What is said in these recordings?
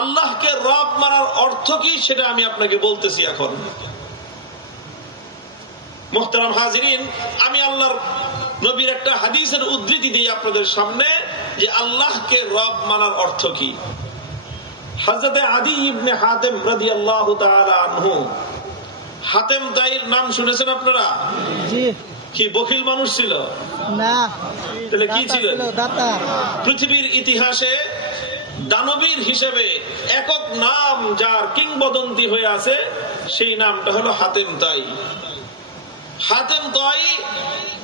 আল্লাহকে রব মানার অর্থ কি সেটা আমি আপনাকে বলতেছি এখন। মুহতারাম হাজিরিন, আমি আল্লাহর নবীর একটা হাদিসের উদ্ধৃতি দিই আপনাদের সামনে যে আল্লাহকে রব মানার অর্থ কি। হযরতে আদী ইবনে হাতেম রাদিয়াল্লাহু তাআলা আনহু, হাতেম তাইর নাম শুনেছেন আপনারা? জি। কি বখিল মানুষ ছিল? না। তাহলে কি ছিলেন? দাতা। পৃথিবীর ইতিহাসে দানবীর হিসেবে একক নাম যার কিংবদন্তি হয়ে আছে সেই নামটা হলো হাতেম তাই। হাতেম তাই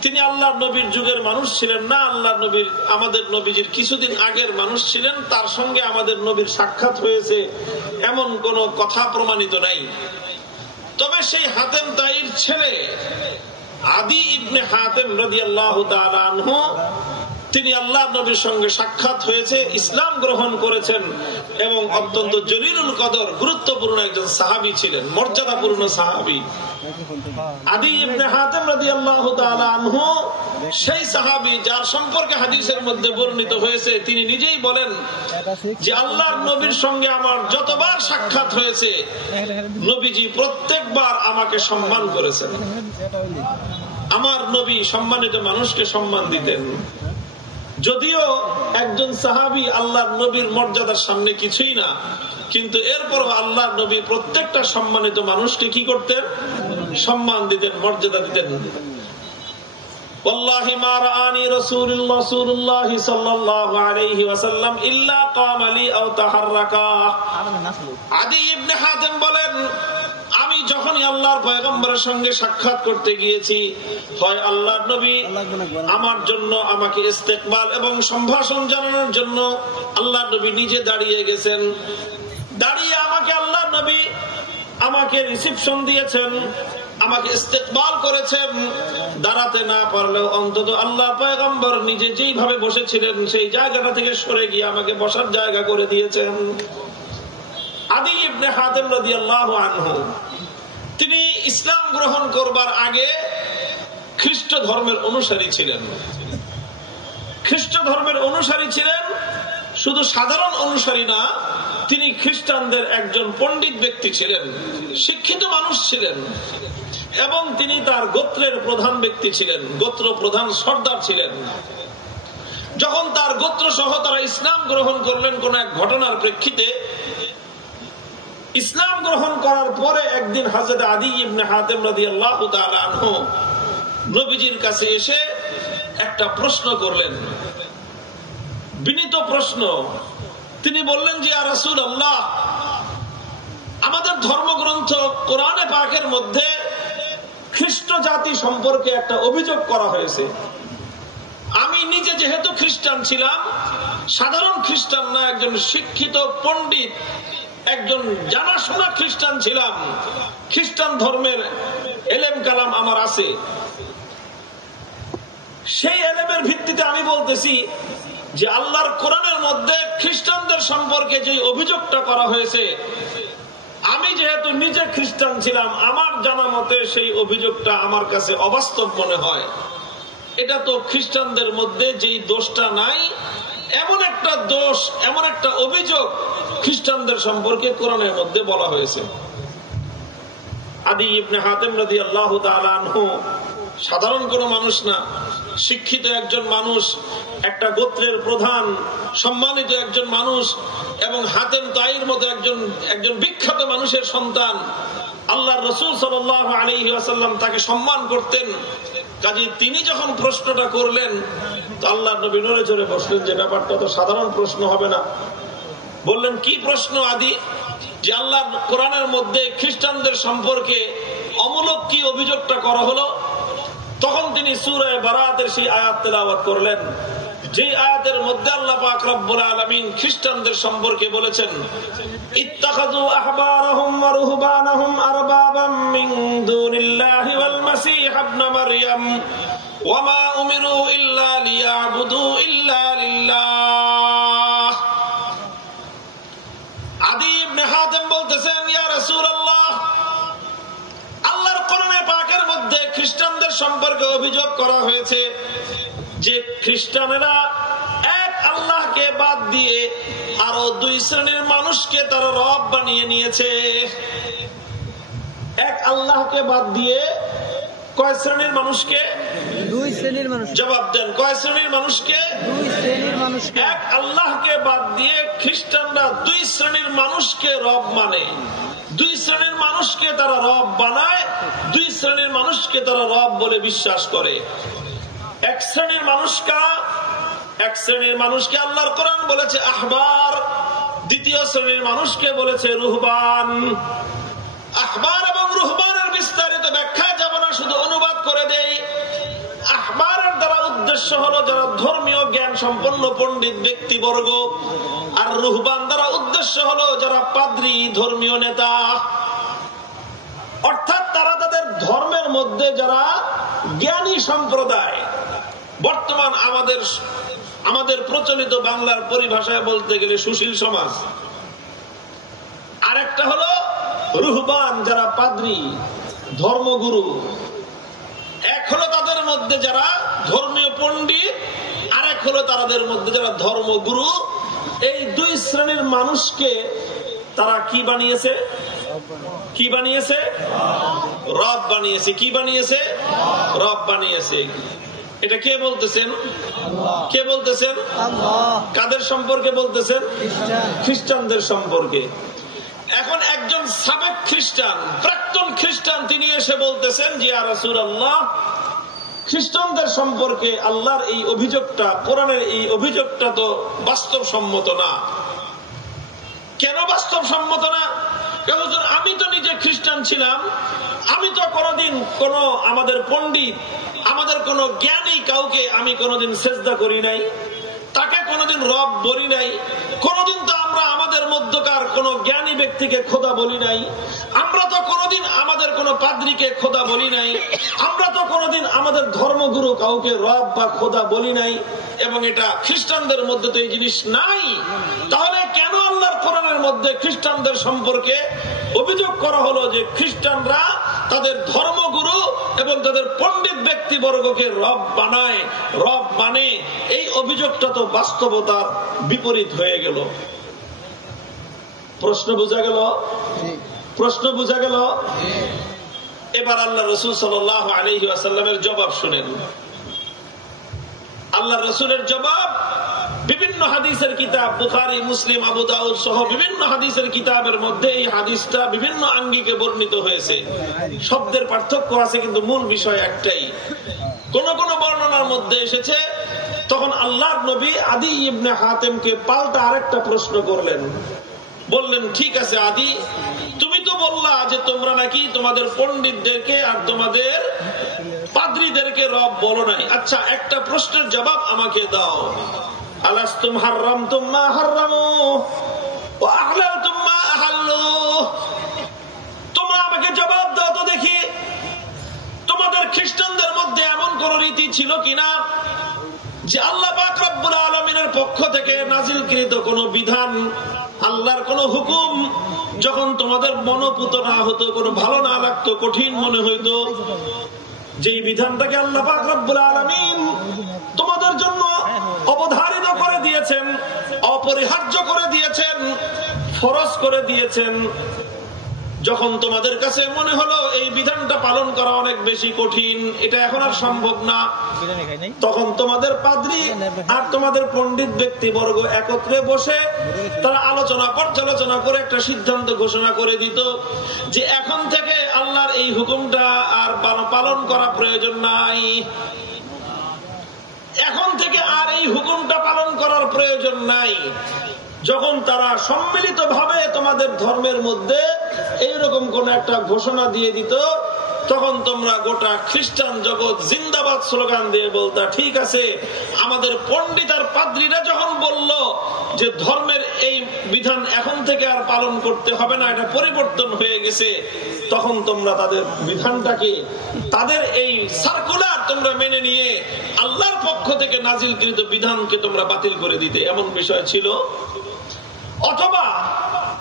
তিনি আল্লাহর নবীর যুগের মানুষ ছিলেন না, আল্লাহর নবীর আমাদের নবীজির কিছুদিন আগের মানুষ ছিলেন। তার সঙ্গে আমাদের নবীর সাক্ষাৎ হয়েছে এমন কোন কথা প্রমাণিত নাই। তবে সেই হাতেম তাইর ছেলে আদী ইবনে হাতেম রাদিয়াল্লাহু তাআলা আনহু, তিনি আল্লাহর নবীর সঙ্গে সাক্ষাৎ হয়েছে, ইসলাম গ্রহণ করেছেন এবং অত্যন্ত জলিলুল কদর গুরুত্বপূর্ণ একজন সাহাবী ছিলেন, মর্যাদাপূর্ণ সাহাবী। আদী ইবনে হাতেম রাদিয়াল্লাহু তাআলা আনহু সেই সাহাবী যার সম্পর্কে হাদিসের মধ্যে বর্ণিত হয়েছে, তিনি নিজেই বলেন যে আল্লাহর নবীর সঙ্গে আমার যতবার সাক্ষাৎ হয়েছে নবীজি প্রত্যেকবার আমাকে সম্মান করেছেন। আমার নবী সম্মানিত মানুষকে সম্মান দিতেন। যদিও একজন সাহাবী আল্লাহর নবীর মর্যাদার সামনে কিছুই না, কিন্তু এরপরও আল্লাহর নবী প্রত্যেকটা সম্মানিত মানুষকে কি করতেন? সম্মান দিতেন, মর্যাদা দিতেন। ওয়াল্লাহি মা রাআনি রাসূলুল্লাহ সাল্লাল্লাহু আলাইহি ওয়াসাল্লাম ইল্লা কামা লি আও তাহাররাকা। আদী ইবনে হাতেম বলেন, আমি যখনই আল্লাহর পয়গম্বরের সঙ্গে সাক্ষাৎ করতে গিয়েছি, হয় আল্লাহর নবী আমার জন্য আমাকে ইস্তেকবাল এবং সম্ভাষণ জানানোর জন্য আল্লাহর নবী নিজে দাঁড়িয়ে গেছেন, দাঁড়িয়ে আমাকে আল্লাহর নবী আমাকে রিসিপশন দিয়েছেন, আমাকে ইস্তেকবাল করেছেন। দাঁড়াতে না পারলেও অন্তত আল্লাহর পয়গম্বর নিজে যেইভাবে বসেছিলেন সেই জায়গাটা থেকে সরে গিয়ে আমাকে বসার জায়গা করে দিয়েছেন। আদী ইবনে হাতেম রাদিয়াল্লাহু আনহু তিনি ইসলাম গ্রহণ করবার আগে খ্রিস্ট ধর্মের অনুসারী ছিলেন। খ্রিস্ট ধর্মের অনুসারী ছিলেন, শুধু সাধারণ অনুসারী না, তিনি খ্রিস্টানদের একজন পণ্ডিত ব্যক্তি ছিলেন, শিক্ষিত মানুষ ছিলেন এবং তিনি তার গোত্রের প্রধান ব্যক্তি ছিলেন, গোত্র প্রধান সর্দার ছিলেন। যখন তার গোত্র সহ তারা ইসলাম গ্রহণ করলেন কোন এক ঘটনার প্রেক্ষিতে, ইসলাম গ্রহণ করার পরে একদিন হযরত আদী ইবনে হাতেম রাদিয়াল্লাহু তাআলা আনহু নবীজির কাছে এসে একটা প্রশ্ন করলেন, বিনীত প্রশ্ন। তিনি বললেন যে ইয়া রাসূলুল্লাহ, আমাদের ধর্মগ্রন্থ কোরআনে পাকের মধ্যে খ্রিস্ট জাতি সম্পর্কে একটা অভিযোগ করা হয়েছে। আমি নিজে যেহেতু খ্রিস্টান ছিলাম, সাধারণ খ্রিস্টান না, একজন শিক্ষিত পণ্ডিত, একজন জানাশোনা খ্রিস্টান ছিলাম, খ্রিস্টান ধর্মের এলেম কালাম আমার আছে। সেই এলেমের ভিত্তিতে আমি বলতেছি যে আল্লাহর কোরআনের মধ্যে খ্রিস্টানদের সম্পর্কে যে অভিযোগটা করা হয়েছে, আমি যেহেতু নিজে খ্রিস্টান ছিলাম, আমার জানা মতে সেই অভিযোগটা আমার কাছে অবাস্তব মনে হয়। এটা তো খ্রিস্টানদের মধ্যে যেই দোষটা নাই, এমন একটা দোষ, এমন একটা অভিযোগ খ্রিস্টানদের সম্পর্কে কোরআনের মধ্যে বলা হয়েছে। আদী ইবনে হাতেম রাদিয়াল্লাহু তাআলা আনহু সাধারণ কোন মানুষ না, শিক্ষিত একজন মানুষ, একটা গোত্রের প্রধান, সম্মানিত একজন মানুষ এবং হাতেম তাইর মতো একজন বিখ্যাত মানুষের সন্তান। আল্লাহর রাসূল সাল্লাল্লাহু আলাইহি ওয়াসাল্লাম তাকে সম্মান করতেন। কাজে তিনি যখন প্রশ্নটা করলেন তো আল্লাহর নবী নড়ে চড়ে বসলেন, যে ব্যাপারটা তো সাধারণ প্রশ্ন হবে না। বললেন, কি প্রশ্ন আদী? যে আল্লাহর কোরআনের মধ্যে খ্রিস্টানদের সম্পর্কে অমূলক কি অভিযোগটা করা হলো? তখন তিনি সূরা বারাতের সেই আয়াত তেলাওয়াত করলেন, যে আয়াতের মধ্যে আল্লাহ পাক রব্বুল আলামিন খ্রিস্টানদের সম্পর্কে বলেছেন, ইত্তাখাযু আহবারাহুম ওয়া রুহবানাহুম আরবাবাম মিন দুনিল্লাহি ওয়াল মাসীহ ইবনে মারইয়াম ওয়া মা উমিরু ইল্লা লিয়াবুদু ইল্লা লিল্লাহ। আদী ইবনে হাতেম বলতেছেন, ইয়া রাসূলুল্লাহ, আল্লাহর কোরআনে পাকের মধ্যে খ্রিস্টানদের সম্পর্কে অভিযোগ করা হয়েছে যে খ্রিস্টানেরা এক আল্লাহকে বাদ দিয়ে আরো দুই শ্রেণীর মানুষকে তারা রব বানিয়ে নিয়েছে। এক আল্লাহকে বাদ দিয়ে কয় শ্রেণীর মানুষকে? দুই শ্রেণীর মানুষ। জবাব দেন, কয় শ্রেণীর মানুষকে? দুই শ্রেণীর মানুষকে। এক আল্লাহকে বাদ দিয়ে খ্রিস্টানরা দুই শ্রেণীর মানুষকে রব মানে, দুই শ্রেণীর মানুষকে তারা রব বানায়, দুই শ্রেণীর মানুষকে তারা রব বলে বিশ্বাস করে। এক শ্রেণীর মানুষকে, এক শ্রেণীর মানুষকে আল্লাহর কোরআন বলেছে আহবার, দ্বিতীয় শ্রেণীর মানুষকে বলেছে রুহবান। আহবার এবং রুহবানের বিস্তারিত ব্যাখ্যায় যাব না, শুধু অনুবাদ করে দেই। আহবারের দ্বারা উদ্দেশ্য হলো যারা ধর্মীয় জ্ঞান সম্পন্ন পণ্ডিত ব্যক্তিবর্গ, আর রুহবান দ্বারা উদ্দেশ্য হলো যারা পাদ্রী, ধর্মীয় নেতা। অর্থাৎ তারা তাদের ধর্মের মধ্যে যারা জ্ঞানী সম্প্রদায়। বর্তমান আমাদের প্রচলিত বাংলার পরিভাষায় বলতে গেলে সুশীল সমাজ। আরেকটা হলো রুহবান, যারা পাদ্রী, ধর্মগুরু। এক হলো তাদের মধ্যে যারা ধর্মীয় পণ্ডিত, আর এক হলো তাদের মধ্যে যারা ধর্মগুরু। এই দুই শ্রেণীর মানুষকে তারা কি বানিয়েছে? কি বানিয়েছে? রব বানিয়েছে। কি বানিয়েছে? রব বানিয়েছে। এটা কে বলতেছেন? কে বলতেছেন? কাদের সম্পর্কে বলতেছেন? খ্রিস্টানদের সম্পর্কে। এখন একজন সাবেক খ্রিস্টান, প্রাক্তন খ্রিস্টান, তিনি এসে বলতেছেন যে ইয়া রাসূলুল্লাহ, খ্রিস্টানদের সম্পর্কে আল্লাহর এই অভিযোগটা, কোরআনের এই অভিযোগটা তো বাস্তবসম্মত না। কেন বাস্তবসম্মত না? আমি তো নিজে খ্রিস্টান ছিলাম, আমি তো কোনদিন কোন আমাদের পণ্ডিত, আমাদের কোন জ্ঞানী কাউকে আমি কোনদিন সেজদা করি নাই, তাকে কোনদিন রব বলি নাই, কোনদিন তো আমরা আমাদের মধ্যকার কোন জ্ঞানী ব্যক্তিকে খোদা বলি নাই, আমরা তো কোনদিন আমাদের কোন পাদ্রীকে খোদা বলি নাই, আমরা তো কোনদিন আমাদের ধর্মগুরু কাউকে রব বা খোদা বলি নাই, এবং এটা খ্রিস্টানদের মধ্যে তো এই জিনিস নাই। তাহলে কেন আল্লাহর কোরআনের মধ্যে খ্রিস্টানদের সম্পর্কে অভিযোগ করা হলো যে খ্রিস্টানরা তাদের ধর্মগুরু এবং তাদের পণ্ডিত ব্যক্তিবর্গকে রব বানায়, রব মানে? এই অভিযোগটা তো বাস্তবতার বিপরীত হয়ে গেল। প্রশ্ন বোঝা গেল? প্রশ্ন বোঝা গেল? এবার আল্লাহ রাসূল সাল্লাল্লাহু আলাইহি ওয়াসাল্লামের জবাব শুনেন। আল্লাহ রাসূলের জবাব বিভিন্ন হাদিসের কিতাব, বুখারী, মুসলিম, আবু দাউদ সহ বিভিন্ন হাদিসের কিতাবের মধ্যে এই হাদিসটা বিভিন্ন আঙ্গিকে বর্ণিত হয়েছে। শব্দের পার্থক্য আছে, কিন্তু মূল বিষয় একটাই। কোন কোন বর্ণনার মধ্যে এসেছে তখন আল্লাহর নবী আদি ইবনে হাতেমকে পাল্টা আরেকটা প্রশ্ন করলেন। বললেন, ঠিক আছে আদি, তুমি তো বললা যে তোমরা নাকি তোমাদের পণ্ডিতদেরকে আর তোমাদের পাদ্রীদেরকে রব বলো নাই। আচ্ছা, একটা প্রশ্নের জবাব আমাকে দাও। আলাস্তুম হারামতুম মা হারামু ওয়া আহলালতুম মা আহাল্লু। তোমরা আমাকে জবাব দাও তো দেখি, তোমাদের খ্রিস্টানদের মধ্যে এমন কোন রীতি ছিল কিনা যে আল্লাহ পাক রব্বুল আলামিনের পক্ষ থেকে নাজিলকৃত কোন বিধান, আল্লাহর কোন হুকুম যখন তোমাদের মনোপুত না হতো, কোনো ভালো না লাগতো, কঠিন মনে হইতো, যেই বিধানটাকে আল্লাহ পাক রব্বুল আলামিন তোমাদের জন্য অবধারিত করে দিয়েছেন, অপরিহার্য করে দিয়েছেন, ফরজ করে দিয়েছেন, যখন তোমাদের কাছে মনে হলো এই বিধানটা পালন করা অনেক বেশি কঠিন, এটা এখন আর সম্ভব না, তখন তোমাদের পাদ্রী আর তোমাদের পণ্ডিত ব্যক্তিবর্গ একত্রে বসে তারা আলোচনা পর্যালোচনা করে একটা সিদ্ধান্ত ঘোষণা করে দিত যে এখন থেকে আল্লাহর এই হুকুমটা আর পালন করা প্রয়োজন নাই, এখন থেকে আর এই হুকুমটা পালন করার প্রয়োজন নাই। যখন তারা সম্মিলিত ভাবে তোমাদের ধর্মের মধ্যে এইরকম কোন একটা ঘোষণা দিয়ে দিত, তখন তোমরা গোটা খ্রিস্টান জগৎ জিন্দাবাদ স্লোগান দিয়ে বলতা, ঠিক আছে, আমাদের পণ্ডিত আর পাদ্রীরা যখন বলল যে ধর্মের এই বিধান এখন থেকে আর পালন করতে হবে না, এটা পরিবর্তন হয়ে গেছে, তখন তোমরা তাদের বিধানটাকে, তাদের এই সার্কুলার তোমরা মেনে নিয়ে আল্লাহর পক্ষ থেকে নাজিলকৃত বিধানকে তোমরা বাতিল করে দিতে। এমন বিষয় ছিল। অথবা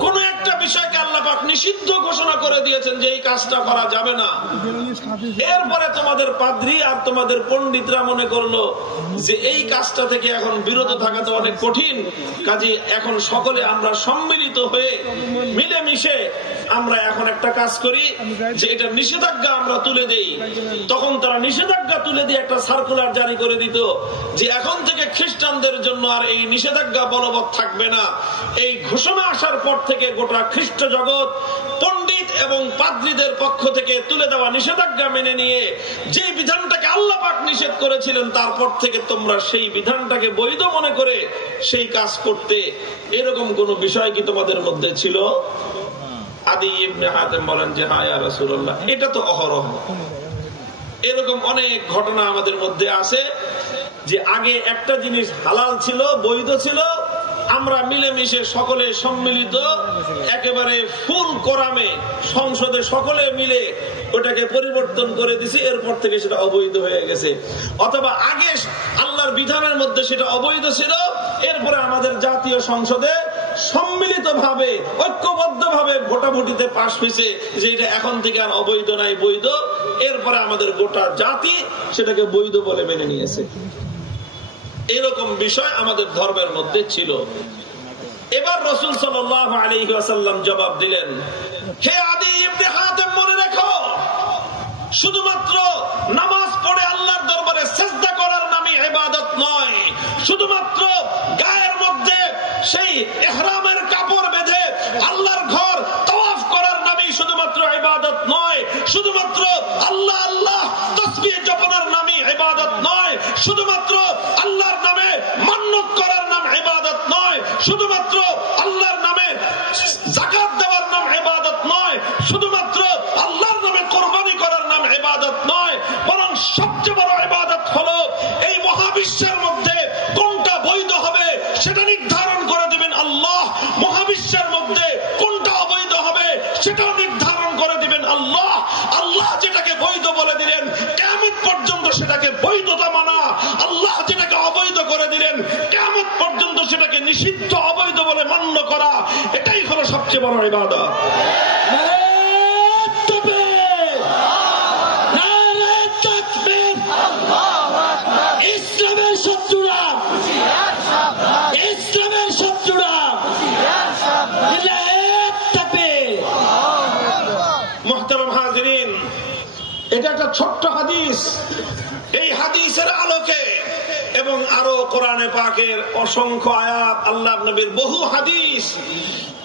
কোন একটা বিষয়কে আল্লাহ পাক পাক নিষিদ্ধ ঘোষণা করে দিয়েছেন যে এই কাজটা করা যাবে না। এরপরে তোমাদের পাদ্রী আর তোমাদের পণ্ডিতরা মনে করলো যে এই কাজটা থেকে এখন বিরত থাকা তো অনেক কঠিন, কাজে এখন সকলে আমরা সম্মিলিত হয়ে মিলেমিশে আমরা এখন একটা কাজ করি যে এটা নিষেধাজ্ঞা আমরা তুলে দেই। তখন তারা নিষেধাজ্ঞা তুলে দিয়ে একটা সার্কুলার জারি করে দিত যে এখন থেকে খ্রিস্টানদের জন্য আর এই নিষেধাজ্ঞা বলবৎ থাকবে না। এই ঘোষণা আসার পর থেকে গোটা খ্রিস্ট জগৎ পণ্ডিত এবং পাদ্রীদের পক্ষ থেকে তুলে দেওয়া নিষেধাজ্ঞা মেনে নিয়ে যে বিধানটাকে আল্লাহ পাক নিষেধ করেছিলেন তারপর থেকে তোমরা সেই বিধানটাকে বৈধ মনে করে সেই কাজ করতে। এরকম কোন বিষয় কি তোমাদের মধ্যে ছিল? আদি ইবনে হাতেম বলেন যে হ্যাঁ ইয়া রাসূলুল্লাহ, এটা তো অহরহ। এরকম অনেক ঘটনা আমাদের মধ্যে আছে যে আগে একটা জিনিস হালাল ছিল, বৈধ ছিল, আমরা মিলেমিশে সকলে সম্মিলিত একেবারে ফুল কোরামে সংসদে সকলে মিলে ওটাকে পরিবর্তন করে দিছি, এরপর থেকে সেটা অবৈধ হয়ে গেছে। অথবা আগে আল্লাহর বিধানের মধ্যে সেটা অবৈধ ছিল, এরপরে আমাদের জাতীয় সংসদে সম্মিলিত ভাবে ঐক্যবদ্ধ ভাবে ভোটাভুটিতে পাশ হয়েছে যে এটা এখন থেকে আর অবৈধ নাই, বৈধ। এরপরে আমাদের গোটা জাতি সেটাকে বৈধ বলে মেনে নিয়েছে। এরকম বিষয় আমাদের ধর্মের মধ্যে ছিল। এবার রাসূল সাল্লাল্লাহু আলাইহি ওয়াসাল্লাম জবাব দিলেন, হে আদি ইবনে হাতেম, মনে রাখো শুধুমাত্র নামাজ পড়ে আল্লাহর দরবারে সিজদা করার নামই ইবাদত নয়, শুধুমাত্র গায়ের মধ্যে সেই ইহরামের কাপড় বেঁধে আল্লাহর ঘর তাওয়াফ করার নামই শুধুমাত্র ইবাদত নয়, শুধুমাত্র আল্লাহ আল্লাহ তাসবিহ জপনার নামই ইবাদত নয়, শুধুমাত্র আল্লাহর নামে মান্নত করার নাম ইবাদত নয়, শুধুমাত্র আল্লাহর নামে যাকাত দেওয়ার নাম ইবাদত নয়, শুধুমাত্র আল্লাহর নামে কুরবানি করার নাম ইবাদত নয়, বরং সবচেয়ে বড় ইবাদত হলো এই মহাবিশ্বের মধ্যে কোনটা বৈধ হবে সেটা নির্ধারণ করে দিবেন আল্লাহ, মহাবিশ্বের মধ্যে কোনটা অবৈধ হবে সেটাও নির্ধারণ করে দিবেন আল্লাহ। আল্লাহ যেটাকে বৈধ বলে দিলেন কিয়ামত পর্যন্ত সেটাকে বৈধতা মানা, আল্লাহ যেটাকে অবৈধ করে দিলেন কিয়ামত পর্যন্ত সেটাকে নিষিদ্ধ অবৈধ বলে মান্য করা, এটাই হলো সবচেয়ে বড় ইবাদত। ইসলামের শত্রুরা, ইসলামের শত্রুরা মুহতারাম হাজিরিন, এটা একটা ছোট্ট হাদিস। এই হাদিসের আলোকে এবং আরো কোরআনে পাকের অসংখ্য আয়াত, আল্লাহর নবীর বহু হাদিস,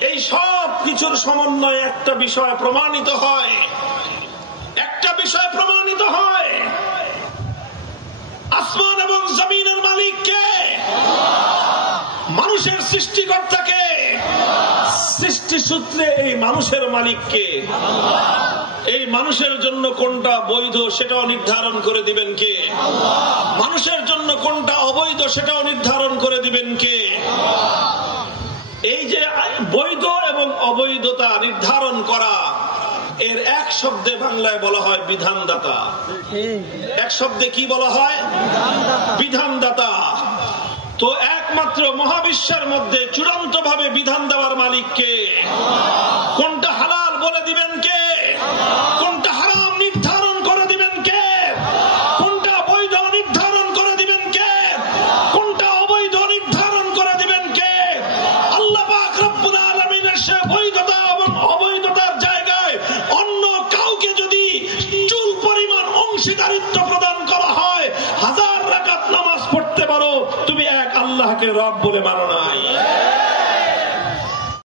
এই সব কিছুর সমন্বয়ে একটা বিষয় প্রমাণিত হয়, একটা বিষয় প্রমাণিত হয়, আসমান এবং জমিনের মালিক কে? মানুষের সৃষ্টিকর্তাকে। সৃষ্টি সূত্রে এই মানুষের মালিক কে? এই মানুষের জন্য কোনটা বৈধ সেটাও নির্ধারণ করে দিবেন কে? মানুষের জন্য কোনটা অবৈধ সেটাও নির্ধারণ করে দিবেন কে? এই যে বৈধ এবং অবৈধতা নির্ধারণ করা, এর এক শব্দে বাংলায় বলা হয় বিধানদাতা। এক শব্দে কি বলা হয়? বিধানদাতা। তো একমাত্র মহাবিশ্বের মধ্যে চূড়ান্ত ভাবে বিধান দেওয়ার মালিক কে? কোনটা হালাল বলে দিবেন কে? কোনটা হারাম নির্ধারণ করে দিবেন কে? কোনটা বৈধ নির্ধারণ করে দিবেন কে? কোনটা অবৈধ নির্ধারণ করে দিবেন কে? আল্লাহ পাক রব্বুল আলামিনের সে বৈধতা এবং অবৈধতার জায়গায় অন্য কাউকে যদি চুল পরিমাণ অংশীদারিত্ব প্রদান করা হয়, হাজার রাকাত নামাজ পড়তে পারো, তুমি এক আল্লাহকে রব বলে মানো না।